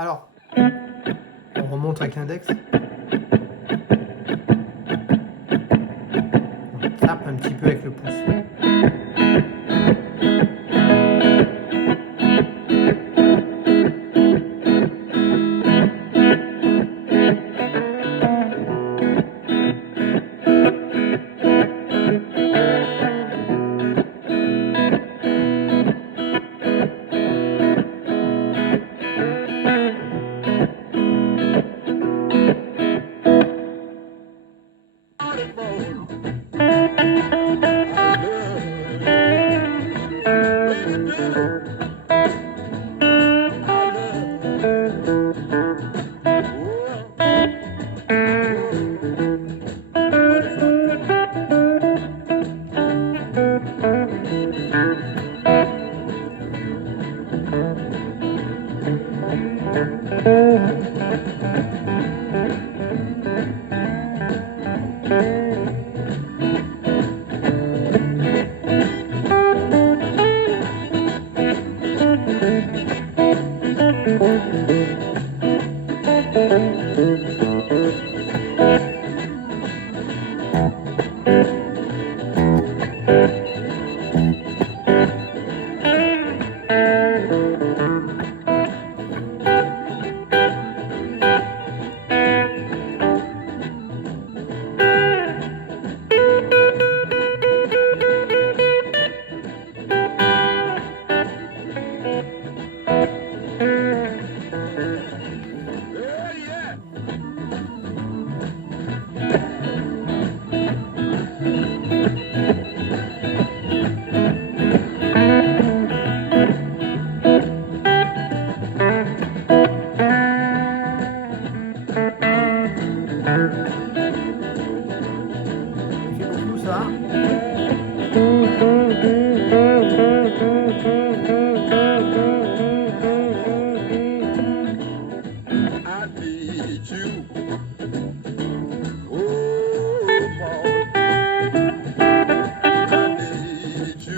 Alors, on remonte avec l'index. On tape un petit peu avec le pouce.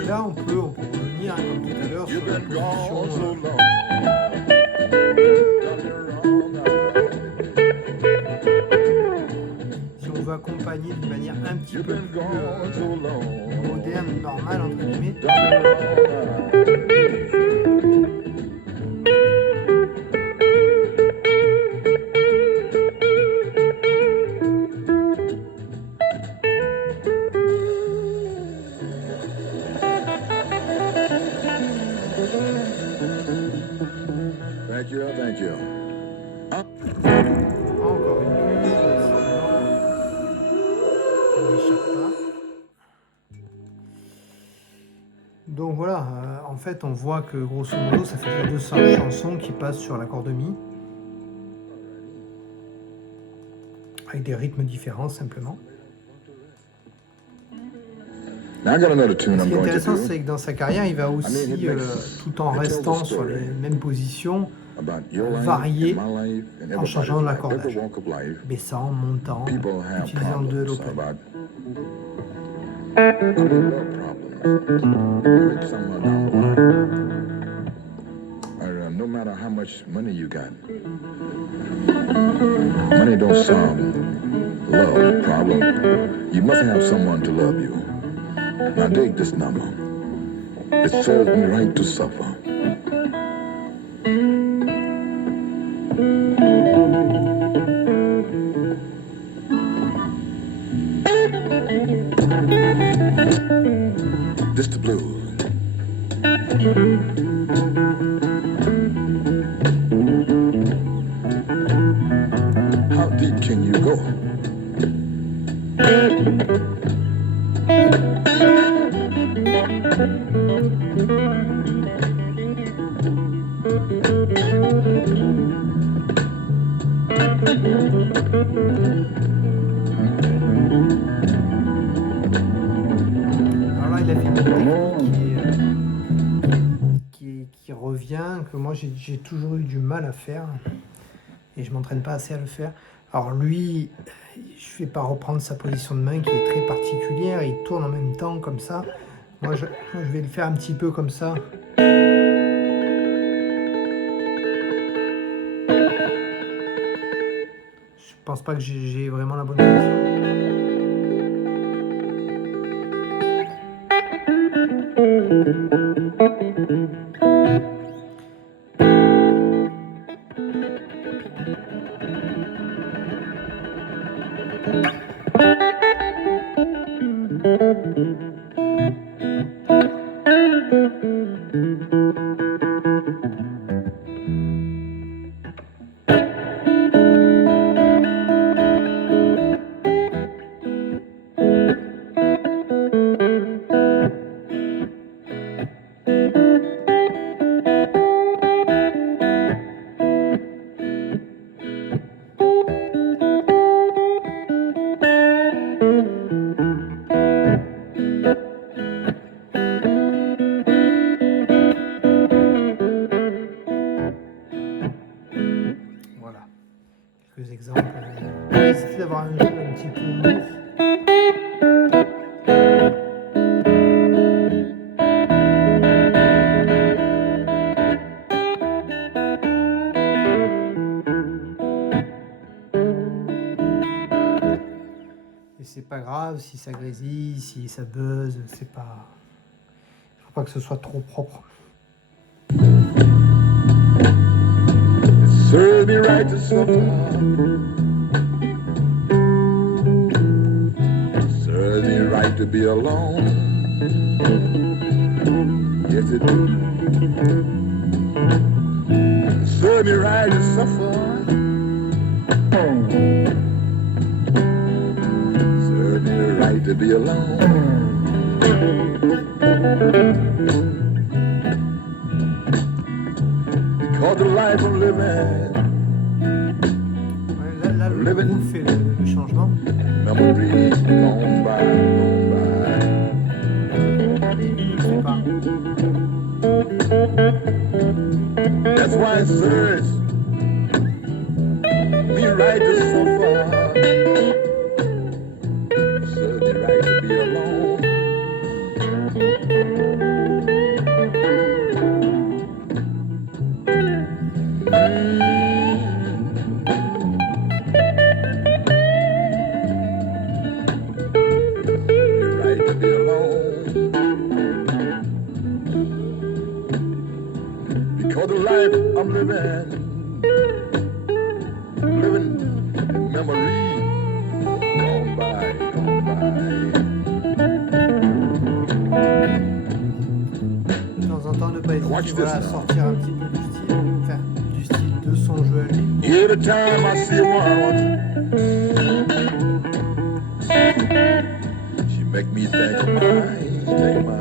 Là, on peut revenir, comme tout à l'heure, sur la position. Si on veut accompagner d'une manière un petit peu plus moderne, normale, entre guillemets. Thank you. Encore une bulle, on n'échappe pas. Donc voilà, en fait on voit que grosso modo ça fait 200 chansons qui passent sur l'accord de Mi. Avec des rythmes différents simplement. Ce qui est intéressant, c'est que dans sa carrière, il va aussi, tout en restant sur les mêmes positions, varier en changeant l'accordage, baissant, montant, utilisant deux l'open. No matter how much money you got, money don't solve love problem. You must have someone to love you. Now dig this number. It serves me right to suffer. This the blues. How deep can you go? Alors là, il a fait une technique qui revient, que moi j'ai toujours eu du mal à faire, et je m'entraîne pas assez à le faire. Alors lui, je vais pas reprendre sa position de main qui est très particulière, il tourne en même temps comme ça. Moi je vais le faire un petit peu comme ça. pense pas que j'ai vraiment la bonne position. Voilà, quelques exemples. On va essayer d'avoir un jeu un petit peu lourd. Et c'est pas grave si ça grésille, si ça buzz, c'est pas... Faut pas que ce soit trop propre. Serve me right to suffer. Serve me right to be alone. Yes, it do. Serve me right to suffer. Serve me right to be alone. Because the life I'm living. Ouais, là le groupe fait le changement. Memories gone by, gone Et lui, il le fait pas. by. That's why it serves me right to suffer. Serves me right to be alone. Because the life I'm living memory gone by, gone by. De temps en temps, ne pas hésiter voilà, à sortir un petit peu du style, enfin, du style de son jeu à lui. Every time I see one, she make me think of mine, think of mine.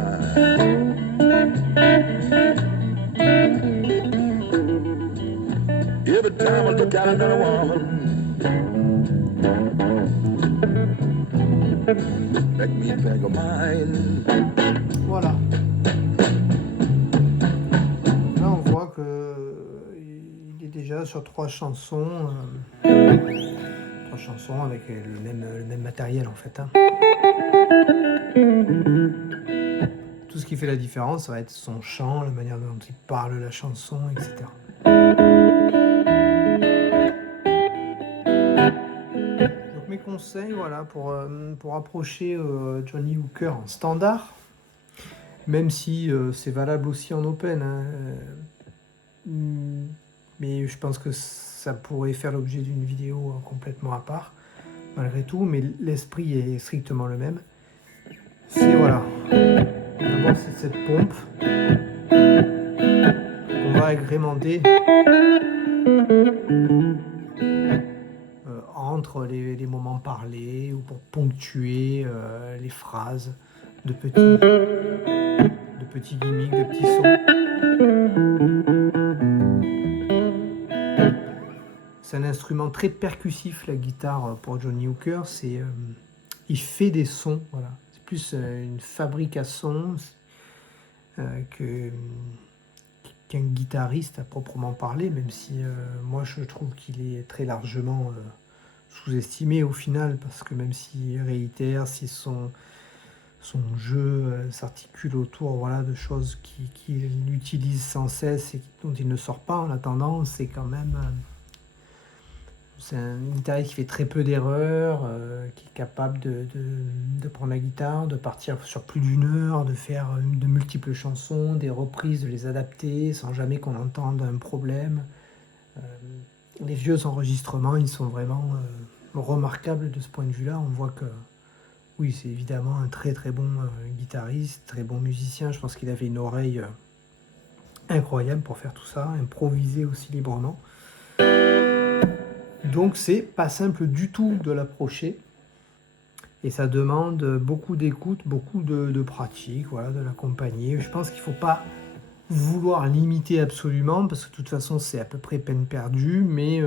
Every time I look at another woman, make me think of mine. Voilà. Là, on voit que il est déjà sur 3 chansons avec le même matériel en fait. Hein. Tout ce qui fait la différence, ça va être son chant, la manière dont il parle la chanson, etc. Donc mes conseils, voilà, pour approcher Johnny Hooker en standard, même si c'est valable aussi en open, hein, mais je pense que ça pourrait faire l'objet d'une vidéo complètement à part, malgré tout, mais l'esprit est strictement le même. C'est voilà, d'abord c'est cette pompe qu'on va agrémenter entre les moments parlés ou pour ponctuer les phrases de petits gimmicks, de petits sons. C'est un instrument très percussif, la guitare, pour Johnny Hooker. Il fait des sons, voilà. C'est plus une fabrique à sons qu'un guitariste à proprement parler, même si moi je trouve qu'il est très largement sous-estimé au final, parce que même s'il réitère, si son jeu s'articule autour voilà, de choses qu'il utilise sans cesse et dont il ne sort pas en attendant, c'est quand même C'est un guitariste qui fait très peu d'erreurs, qui est capable de prendre la guitare, de partir sur plus d'1 heure, de faire de multiples chansons, des reprises, de les adapter sans jamais qu'on entende un problème. Les vieux enregistrements, ils sont vraiment remarquables de ce point de vue-là. On voit que oui, c'est évidemment un très très bon guitariste, très bon musicien. Je pense qu'il avait une oreille incroyable pour faire tout ça, improviser aussi librement. Donc c'est pas simple du tout de l'approcher. Et ça demande beaucoup d'écoute, beaucoup de pratique, voilà, de l'accompagner. Je pense qu'il ne faut pas vouloir l'imiter absolument, parce que de toute façon c'est à peu près peine perdue, mais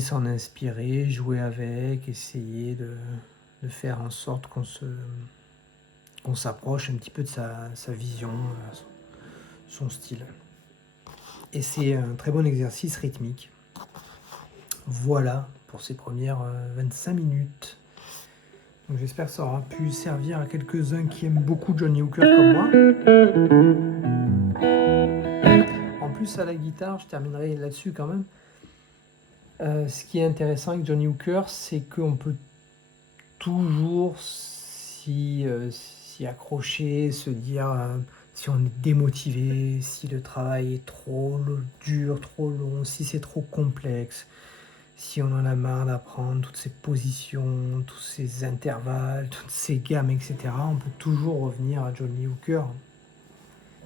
s'en inspirer, jouer avec, essayer de faire en sorte qu'on s'approche un petit peu de sa vision, son style. Et c'est un très bon exercice rythmique. Voilà pour ces premières 25 minutes. Donc j'espère que ça aura pu servir à quelques-uns qui aiment beaucoup Johnny Hooker comme moi. En plus à la guitare, je terminerai là-dessus quand même. Ce qui est intéressant avec Johnny Hooker, c'est qu'on peut toujours s'y accrocher, se dire si on est démotivé, si le travail est trop dur, trop long, si c'est trop complexe, si on en a marre d'apprendre toutes ces positions, tous ces intervalles, toutes ces gammes, etc., on peut toujours revenir à Johnny Hooker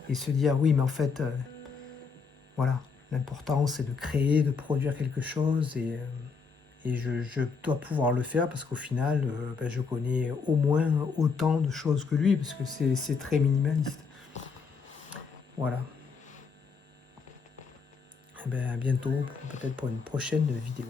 et se dire oui, mais en fait, voilà, l'important c'est de créer, de produire quelque chose et je dois pouvoir le faire parce qu'au final, je connais au moins autant de choses que lui parce que c'est très minimaliste. Voilà. À bientôt, peut-être pour une prochaine vidéo.